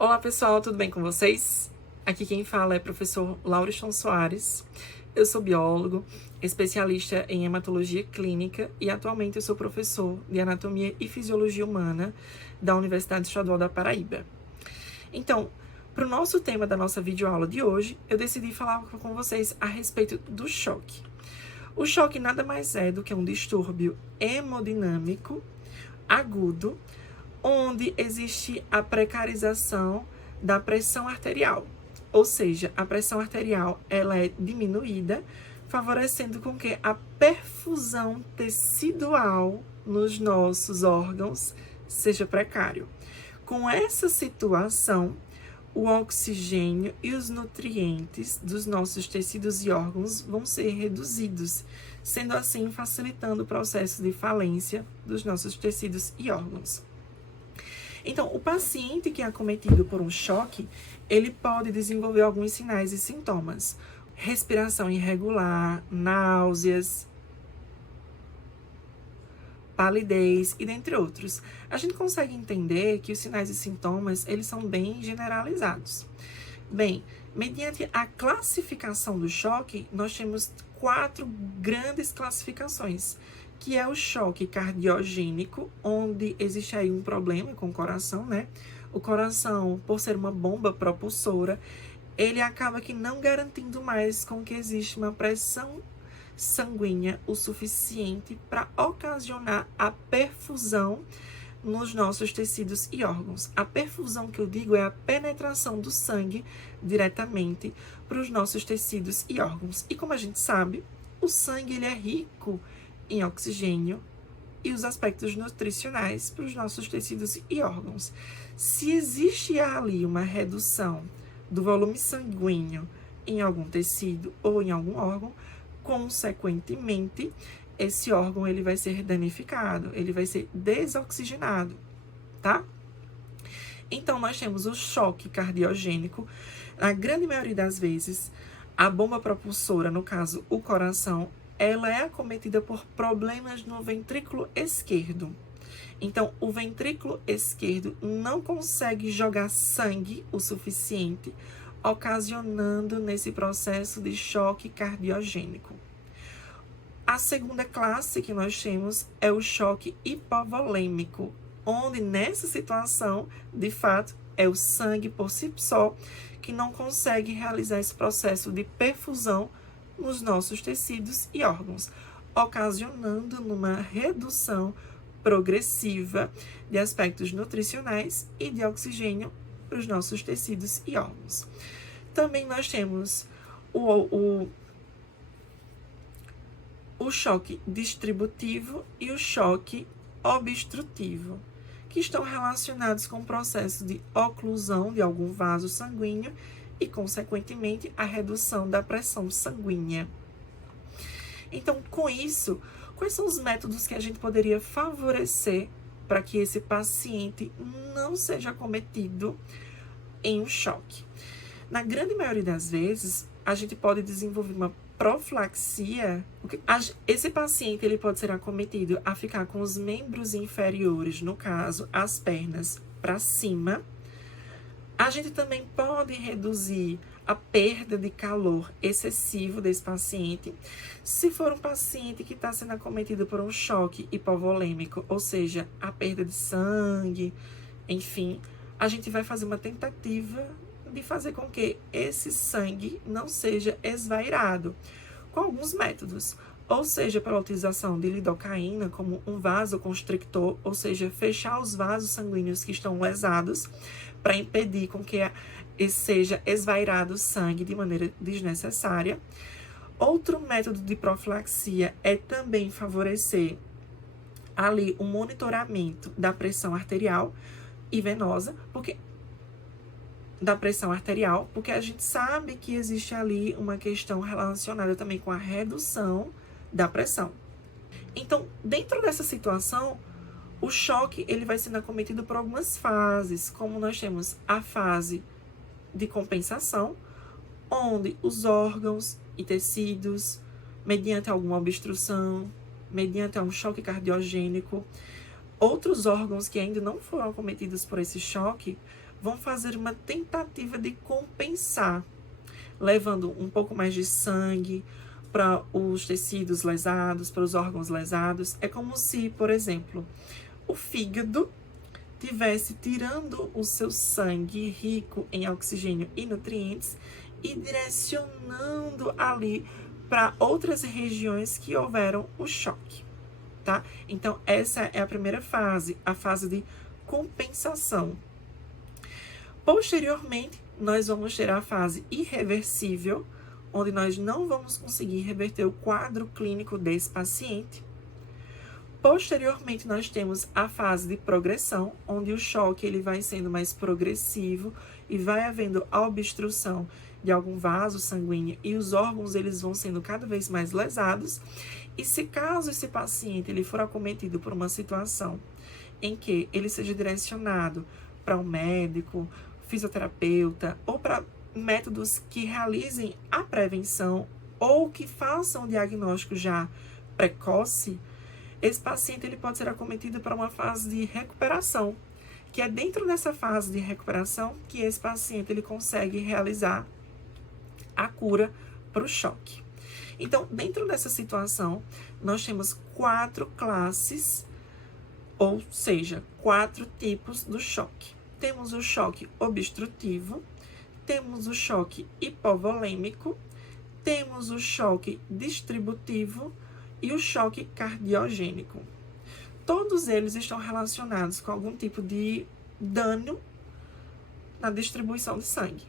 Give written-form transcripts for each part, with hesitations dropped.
Olá pessoal, tudo bem com vocês? Aqui quem fala é o professor Lauriston Soares. Eu sou biólogo, especialista em hematologia clínica e atualmente eu sou professor de anatomia e fisiologia humana da Universidade Estadual da Paraíba. Então, para o nosso tema da nossa videoaula de hoje, eu decidi falar com vocês a respeito do choque. O choque nada mais é do que um distúrbio hemodinâmico agudo, onde existe a precarização da pressão arterial. Ou seja, a pressão arterial ela é diminuída, favorecendo com que a perfusão tecidual nos nossos órgãos seja precário. Com essa situação, o oxigênio e os nutrientes dos nossos tecidos e órgãos vão ser reduzidos, sendo assim facilitando o processo de falência dos nossos tecidos e órgãos. Então, o paciente que é acometido por um choque, ele pode desenvolver alguns sinais e sintomas. Respiração irregular, náuseas, palidez e dentre outros. A gente consegue entender que os sinais e sintomas, eles são bem generalizados. Bem, mediante a classificação do choque, nós temos 4 grandes classificações, que é o choque cardiogênico, onde existe aí um problema com o coração, né? O coração, por ser uma bomba propulsora, ele acaba que não garantindo mais com que existe uma pressão sanguínea o suficiente para ocasionar a perfusão nos nossos tecidos e órgãos. A perfusão que eu digo é a penetração do sangue diretamente para os nossos tecidos e órgãos. E como a gente sabe, o sangue ele é rico em oxigênio e os aspectos nutricionais para os nossos tecidos e órgãos. Se existe ali uma redução do volume sanguíneo em algum tecido ou em algum órgão, consequentemente, esse órgão ele vai ser danificado, ele vai ser desoxigenado, tá? Então, nós temos o choque cardiogênico. Na grande maioria das vezes, a bomba propulsora, no caso, o coração, ela é acometida por problemas no ventrículo esquerdo. Então, o ventrículo esquerdo não consegue jogar sangue o suficiente, ocasionando nesse processo de choque cardiogênico. A segunda classe que nós temos é o choque hipovolêmico, onde nessa situação, de fato, é o sangue por si só que não consegue realizar esse processo de perfusão nos nossos tecidos e órgãos, ocasionando numa redução progressiva de aspectos nutricionais e de oxigênio para os nossos tecidos e órgãos. Também nós temos o choque distributivo e o choque obstrutivo, que estão relacionados com o processo de oclusão de algum vaso sanguíneo e, consequentemente, a redução da pressão sanguínea. Então, com isso, quais são os métodos que a gente poderia favorecer para que esse paciente não seja acometido em um choque? Na grande maioria das vezes, a gente pode desenvolver uma profilaxia. Esse paciente ele pode ser acometido a ficar com os membros inferiores, no caso, as pernas para cima. A gente também pode reduzir a perda de calor excessivo desse paciente. Se for um paciente que está sendo acometido por um choque hipovolêmico, ou seja, a perda de sangue, enfim, a gente vai fazer uma tentativa de fazer com que esse sangue não seja esvairado, com alguns métodos. Ou seja, pela utilização de lidocaína como um vasoconstrictor, ou seja, fechar os vasos sanguíneos que estão lesados para impedir com que seja esvairado o sangue de maneira desnecessária. Outro método de profilaxia é também favorecer ali o monitoramento da pressão arterial e venosa, porque a gente sabe que existe ali uma questão relacionada também com a redução da pressão. Então, dentro dessa situação, o choque ele vai sendo acometido por algumas fases, como nós temos a fase de compensação, onde os órgãos e tecidos, mediante alguma obstrução, mediante um choque cardiogênico, outros órgãos que ainda não foram acometidos por esse choque vão fazer uma tentativa de compensar, levando um pouco mais de sangue para os tecidos lesados, para os órgãos lesados. É como se, por exemplo, o fígado tivesse tirando o seu sangue rico em oxigênio e nutrientes e direcionando ali para outras regiões que houveram o choque, tá? Então, essa é a primeira fase, a fase de compensação. Posteriormente, nós vamos ter a fase irreversível, onde nós não vamos conseguir reverter o quadro clínico desse paciente. Posteriormente, nós temos a fase de progressão, onde o choque ele vai sendo mais progressivo e vai havendo a obstrução de algum vaso sanguíneo e os órgãos eles vão sendo cada vez mais lesados. E se caso esse paciente ele for acometido por uma situação em que ele seja direcionado para um médico, fisioterapeuta ou para métodos que realizem a prevenção ou que façam o diagnóstico já precoce, esse paciente ele pode ser acometido para uma fase de recuperação, que é dentro dessa fase de recuperação que esse paciente ele consegue realizar a cura para o choque. Então, dentro dessa situação, nós temos 4 classes, ou seja, 4 tipos do choque. Temos o choque obstrutivo, temos o choque hipovolêmico, temos o choque distributivo e o choque cardiogênico. Todos eles estão relacionados com algum tipo de dano na distribuição de sangue,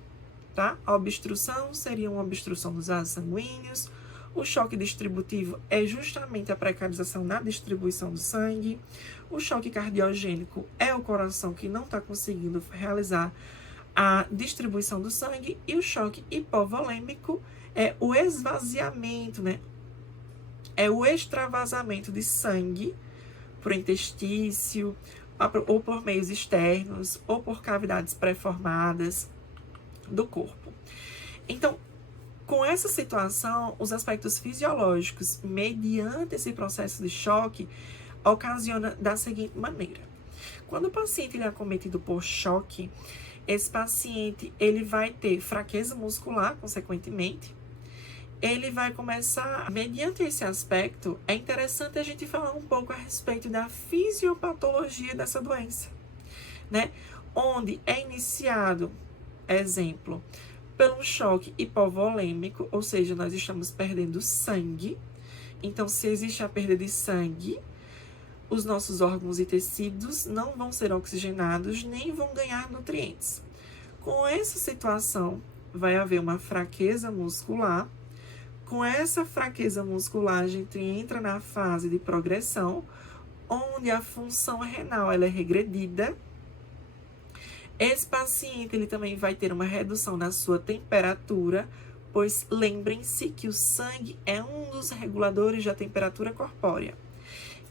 tá? A obstrução seria uma obstrução dos vasos sanguíneos, o choque distributivo é justamente a precarização na distribuição do sangue, o choque cardiogênico é o coração que não está conseguindo realizar a distribuição do sangue, e o choque hipovolêmico é o esvaziamento, né? É o extravasamento de sangue por intestício, ou por meios externos, ou por cavidades pré-formadas do corpo. Então, com essa situação, os aspectos fisiológicos, mediante esse processo de choque, ocasiona da seguinte maneira. Quando o paciente ele é acometido por choque, esse paciente ele vai ter fraqueza muscular, consequentemente. Ele vai começar, mediante esse aspecto, é interessante a gente falar um pouco a respeito da fisiopatologia dessa doença, né? Onde é iniciado, exemplo, pelo choque hipovolêmico, ou seja, nós estamos perdendo sangue. Então, se existe a perda de sangue, os nossos órgãos e tecidos não vão ser oxigenados, nem vão ganhar nutrientes. Com essa situação, vai haver uma fraqueza muscular. Com essa fraqueza muscular, a gente entra na fase de progressão, onde a função renal ela é regredida. Esse paciente ele também vai ter uma redução na sua temperatura, pois lembrem-se que o sangue é um dos reguladores da temperatura corpórea.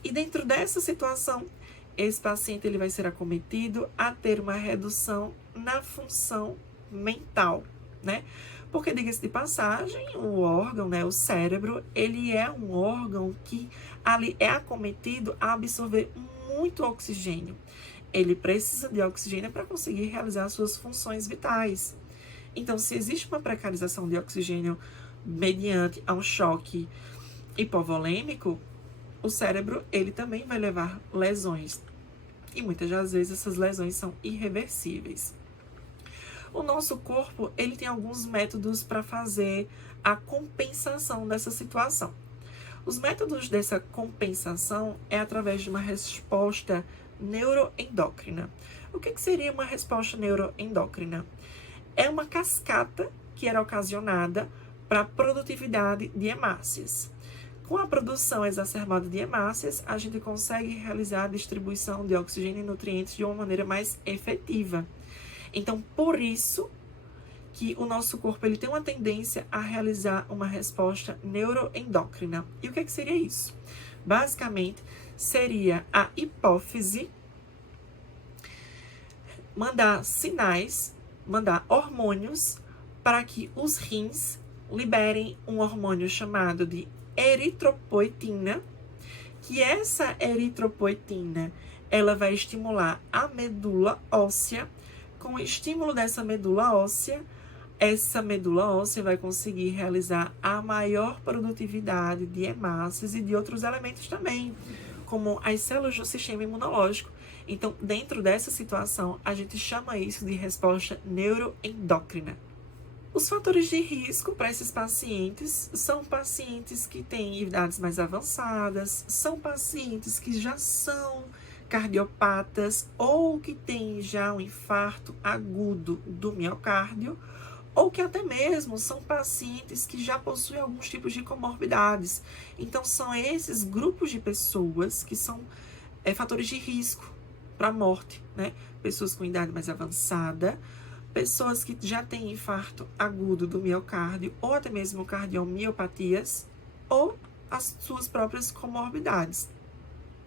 E dentro dessa situação, esse paciente ele vai ser acometido a ter uma redução na função mental, né? Porque, diga-se de passagem, o órgão, né, o cérebro, ele é um órgão que ali é acometido a absorver muito oxigênio. Ele precisa de oxigênio para conseguir realizar suas funções vitais. Então, se existe uma precarização de oxigênio mediante a um choque hipovolêmico, o cérebro, ele também vai levar lesões. E muitas das vezes essas lesões são irreversíveis. O nosso corpo, ele tem alguns métodos para fazer a compensação dessa situação. Os métodos dessa compensação é através de uma resposta neuroendócrina. O que seria uma resposta neuroendócrina? É uma cascata que era ocasionada para a produtividade de hemácias. Com a produção exacerbada de hemácias, a gente consegue realizar a distribuição de oxigênio e nutrientes de uma maneira mais efetiva. Então, por isso que o nosso corpo ele tem uma tendência a realizar uma resposta neuroendócrina. E o que seria isso? Basicamente, seria a hipófise mandar sinais, mandar hormônios para que os rins liberem um hormônio chamado de eritropoetina, que essa eritropoetina ela vai estimular a medula óssea Com o estímulo dessa medula óssea, essa medula óssea vai conseguir realizar a maior produtividade de hemácias e de outros elementos também, como as células do sistema imunológico. Então, dentro dessa situação, a gente chama isso de resposta neuroendócrina. Os fatores de risco para esses pacientes são pacientes que têm idades mais avançadas, são pacientes que já são cardiopatas ou que têm já um infarto agudo do miocárdio, ou que até mesmo são pacientes que já possuem alguns tipos de comorbidades. Então, são esses grupos de pessoas que são fatores de risco para a morte, né? Pessoas com idade mais avançada, pessoas que já têm infarto agudo do miocárdio, ou até mesmo cardiomiopatias, ou as suas próprias comorbidades.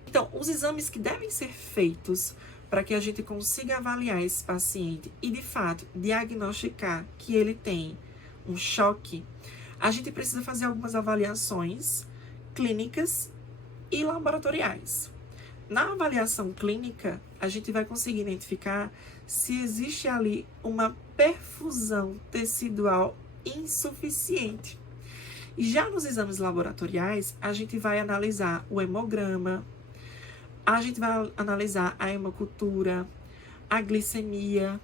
Então, os exames que devem ser feitos para que a gente consiga avaliar esse paciente e, de fato, diagnosticar que ele tem um choque, a gente precisa fazer algumas avaliações clínicas e laboratoriais. Na avaliação clínica, a gente vai conseguir identificar se existe ali uma perfusão tecidual insuficiente. E já nos exames laboratoriais, a gente vai analisar o hemograma, a gente vai analisar a hemocultura, a glicemia,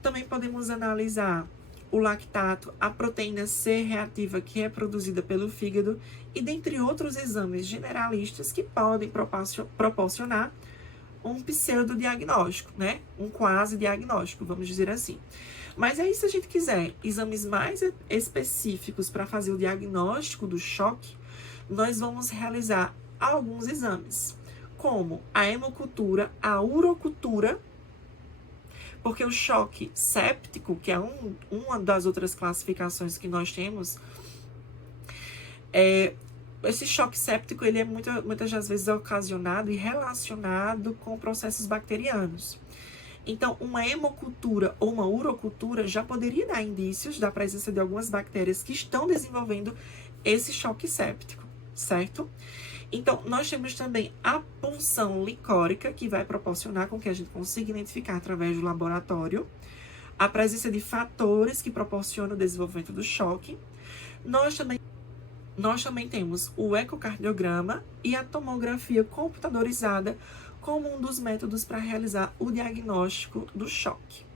também podemos analisar o lactato, a proteína C reativa que é produzida pelo fígado e dentre outros exames generalistas que podem proporcionar um pseudodiagnóstico, né? Um quase diagnóstico, vamos dizer assim. Mas aí, se a gente quiser exames mais específicos para fazer o diagnóstico do choque, nós vamos realizar alguns exames, como a hemocultura, a urocultura, porque o choque séptico, que é uma das outras classificações que nós temos, esse choque séptico ele é muitas das vezes ocasionado e relacionado com processos bacterianos. Então, uma hemocultura ou uma urocultura já poderia dar indícios da presença de algumas bactérias que estão desenvolvendo esse choque séptico, certo? Então, nós temos também a punção licórica, que vai proporcionar com que a gente consiga identificar através do laboratório a presença de fatores que proporcionam o desenvolvimento do choque. Nós também temos o ecocardiograma e a tomografia computadorizada como um dos métodos para realizar o diagnóstico do choque.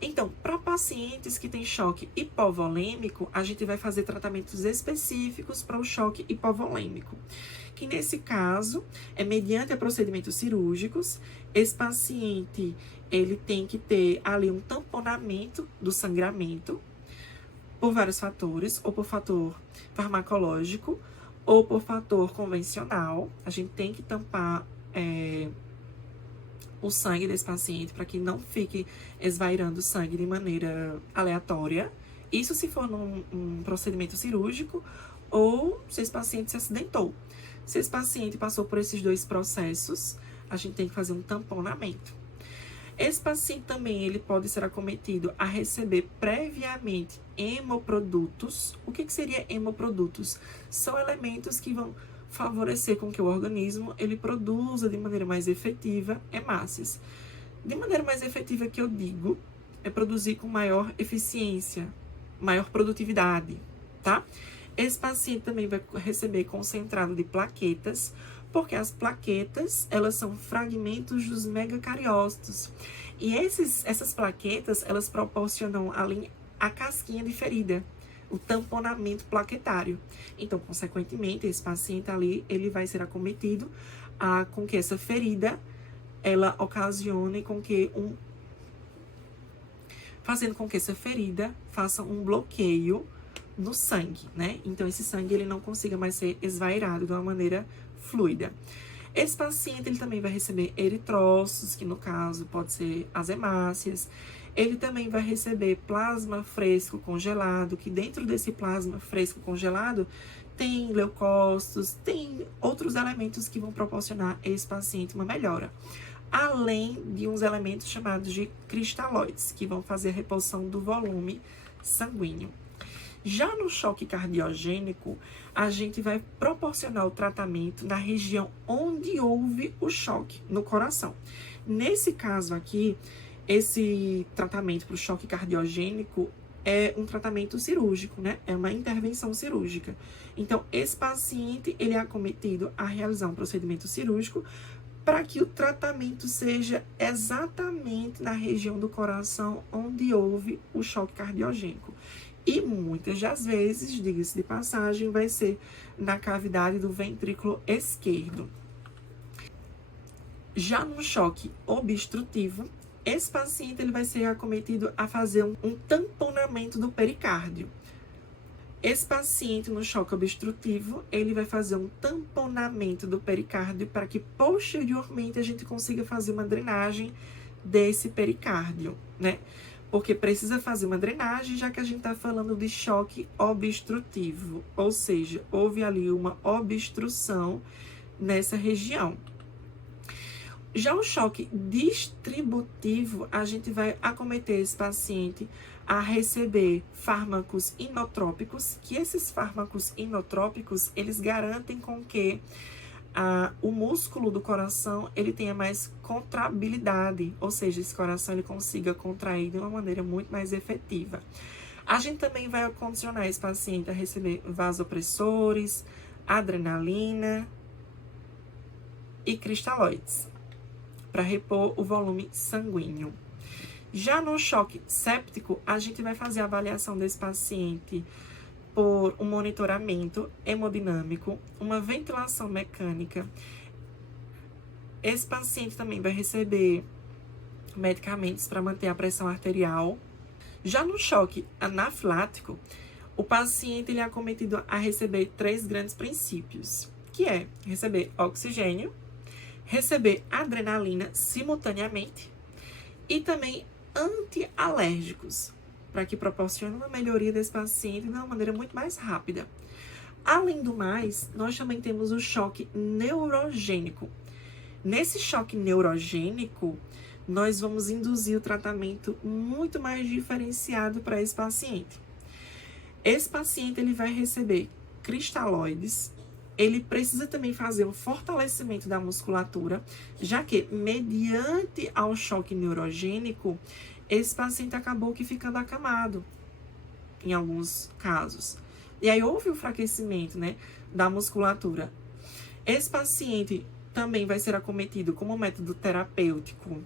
Então, para pacientes que têm choque hipovolêmico, a gente vai fazer tratamentos específicos para o choque hipovolêmico, que nesse caso é mediante procedimentos cirúrgicos. Esse paciente, ele tem que ter ali um tamponamento do sangramento por vários fatores, ou por fator farmacológico, ou por fator convencional. A gente tem que tampar o sangue desse paciente para que não fique esvairando sangue de maneira aleatória. Isso se for num procedimento cirúrgico ou se esse paciente se acidentou. Se esse paciente passou por esses dois processos, a gente tem que fazer um tamponamento. Esse paciente também ele pode ser acometido a receber previamente hemoprodutos. O que seria hemoprodutos? São elementos que vão favorecer com que o organismo ele produza de maneira mais efetiva hemácias. De maneira mais efetiva que eu digo, é produzir com maior eficiência, maior produtividade, tá? Esse paciente também vai receber concentrado de plaquetas, porque as plaquetas, elas são fragmentos dos megacariócitos. E essas plaquetas, elas proporcionam ali a casquinha de ferida, o tamponamento plaquetário. Então, consequentemente, esse paciente ali, ele vai ser acometido com que essa ferida, ela ocasione com que fazendo com que essa ferida faça um bloqueio no sangue, né? Então, esse sangue, ele não consiga mais ser esvairado de uma maneira fluida. Esse paciente, ele também vai receber eritrócitos, que no caso pode ser as hemácias. Ele também vai receber plasma fresco congelado, que dentro desse plasma fresco congelado tem leucócitos, tem outros elementos que vão proporcionar a esse paciente uma melhora. Além de uns elementos chamados de cristalóides, que vão fazer a reposição do volume sanguíneo. Já no choque cardiogênico, a gente vai proporcionar o tratamento na região onde houve o choque, no coração. Nesse caso aqui, Esse tratamento para o choque cardiogênico é um tratamento cirúrgico, né? É uma intervenção cirúrgica. Então, esse paciente, ele é acometido a realizar um procedimento cirúrgico para que o tratamento seja exatamente na região do coração onde houve o choque cardiogênico. E muitas das vezes, diga-se de passagem, vai ser na cavidade do ventrículo esquerdo. Já no choque obstrutivo, esse paciente ele vai ser acometido a fazer um tamponamento do pericárdio. Esse paciente no choque obstrutivo, ele vai fazer um tamponamento do pericárdio para que posteriormente a gente consiga fazer uma drenagem desse pericárdio, né? Porque precisa fazer uma drenagem, já que a gente está falando de choque obstrutivo, ou seja, houve ali uma obstrução nessa região. Já o choque distributivo, a gente vai acometer esse paciente a receber fármacos inotrópicos, que esses fármacos inotrópicos, eles garantem com que o músculo do coração, ele tenha mais contrabilidade, ou seja, esse coração ele consiga contrair de uma maneira muito mais efetiva. A gente também vai condicionar esse paciente a receber vasopressores, adrenalina e cristalóides, para repor o volume sanguíneo. Já no choque séptico, a gente vai fazer a avaliação desse paciente por um monitoramento hemodinâmico, uma ventilação mecânica. Esse paciente também vai receber medicamentos para manter a pressão arterial. Já no choque anafilático, o paciente ele é acometido a receber 3 grandes princípios, que é receber oxigênio, receber adrenalina simultaneamente e também antialérgicos, para que proporcione uma melhoria desse paciente de uma maneira muito mais rápida. Além do mais, nós também temos o choque neurogênico. Nesse choque neurogênico, nós vamos induzir o tratamento muito mais diferenciado para esse paciente. Esse paciente ele vai receber cristalóides. Ele precisa também fazer um fortalecimento da musculatura, já que, mediante ao choque neurogênico, esse paciente acabou que ficando acamado, em alguns casos. E aí houve um enfraquecimento, né, da musculatura. Esse paciente também vai ser acometido como método terapêutico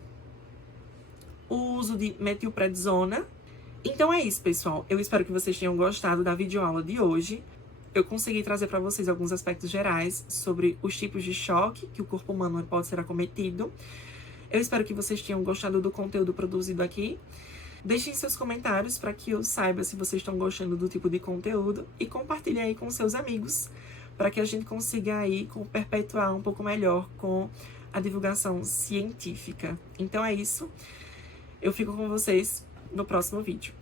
o uso de metilprednisona. Então é isso, pessoal. Eu espero que vocês tenham gostado da videoaula de hoje. Eu consegui trazer para vocês alguns aspectos gerais sobre os tipos de choque que o corpo humano pode ser acometido. Eu espero que vocês tenham gostado do conteúdo produzido aqui. Deixem seus comentários para que eu saiba se vocês estão gostando do tipo de conteúdo e compartilhem aí com seus amigos para que a gente consiga aí perpetuar um pouco melhor com a divulgação científica. Então é isso. Eu fico com vocês no próximo vídeo.